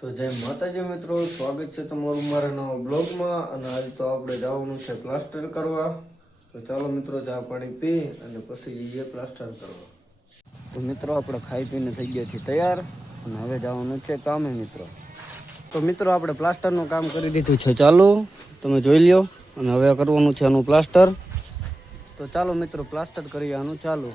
તો જય માતાજી મિત્રો, સ્વાગત છે તમારું મારા નવા બ્લોગમાં અને આજે તો આપણે જવાનું છે પ્લાસ્ટર કરવા. તો ચાલો મિત્રો, ચા પાણી પી અને પછી જઈએ પ્લાસ્ટર કરવા. તો મિત્રો, આપણે ખાઈ પીને થઈ ગયા છીએ તૈયાર અને હવે જવાનું છે કામે મિત્રો. તો મિત્રો, આપણે પ્લાસ્ટરનું કામ કરી દીધું છે ચાલુ. તમે જોઈ લ્યો અને હવે કરવાનું છે આનું પ્લાસ્ટર. તો ચાલો મિત્રો, પ્લાસ્ટર કરીએ આનું ચાલુ.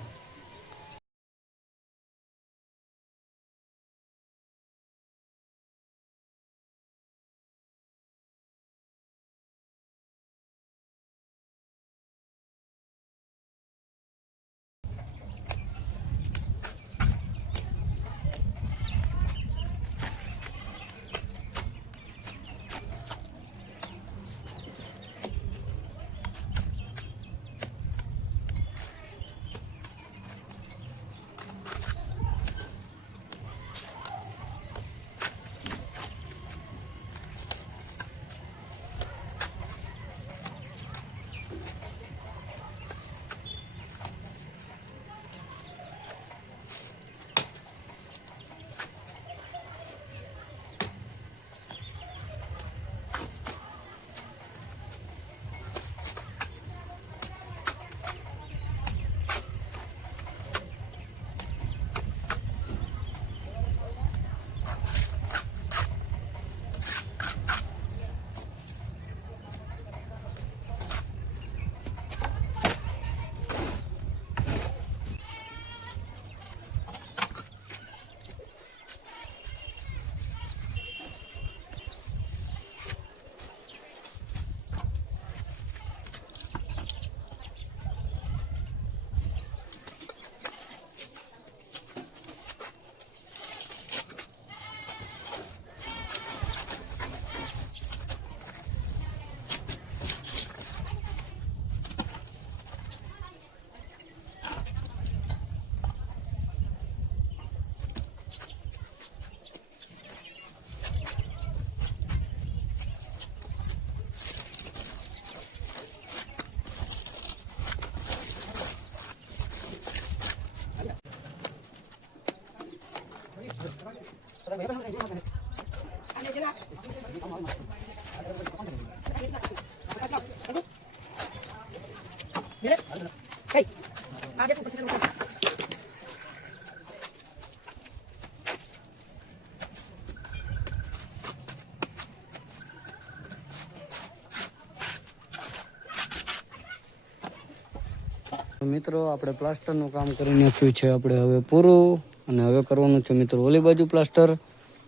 Saya bayar. મિત્રો, આપણે પ્લાસ્ટરનું કામ કરી નાખ્યું છે. આપણે હવે પૂરું અને હવે કરવાનું છે મિત્રો ઓલી બાજુ પ્લાસ્ટર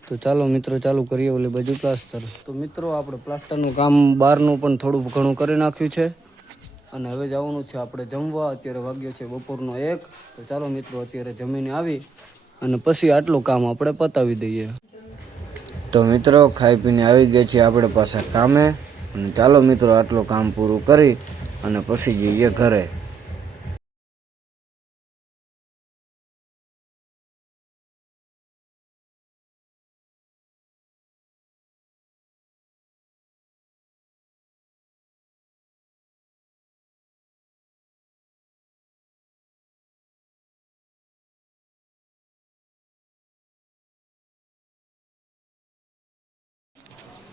તો ચાલો મિત્રો, ચાલુ કરીએ ઓલી બાજુ પ્લાસ્ટર તો મિત્રો, આપણે પ્લાસ્ટરનું કામ બહારનું પણ થોડું ઘણું કરી નાખ્યું છે. અને હવે જવાનું છે આપણે જમવા. અત્યારે વાગ્યો છે બપોરનો એક. તો ચાલો મિત્રો, અત્યારે જમીને આવી અને પછી આટલું કામ આપણે પતાવી દઈએ. તો મિત્રો, ખાઈ પીને આવી ગયા છીએ આપણે પાછા કામે. અને ચાલો મિત્રો, આટલું કામ પૂરું કરી અને પછી જઈએ ઘરે.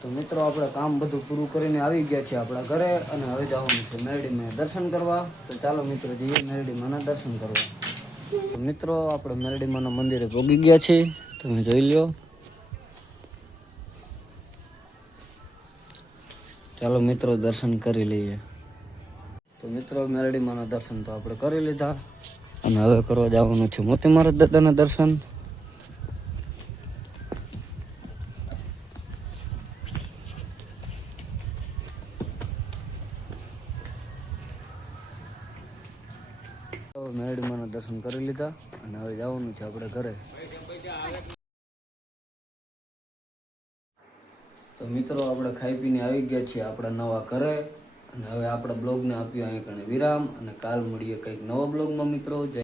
તો મિત્રો, આપણે કામ બધું પૂરું કરીને આવી ગયા છીએ આપણા ઘરે અને હવે જવાનું છે મેરડીમાં દર્શન કરવા. તો ચાલો મિત્રો, જઈએ મેરડીમાંના દર્શન કરવા. મિત્રો, આપણે મેરડીમાંના મંદિરે ભોગી ગયા છીએ. તમે જોઈ લ્યો. ચાલો મિત્રો, દર્શન કરી લઈએ. તો મિત્રો, મેરડીમાંના દર્શન તો આપણે કરી લીધા. અને હવે કરવા જવાનું છે મોતી મહારાજ દાદાના દર્શન. તો દર્શન કરી લીધા અને હવે જવાનું છે આપણે ઘરે. તો મિત્રો, આપણે ખાઈ પીને આવી ગયા છીએ આપણા નવા ઘરે અને હવે આપણા બ્લોગને આપ્યો અહીં કણે વિરામ અને કાલ મળીએ કંઈક નવા બ્લોગમાં મિત્રો.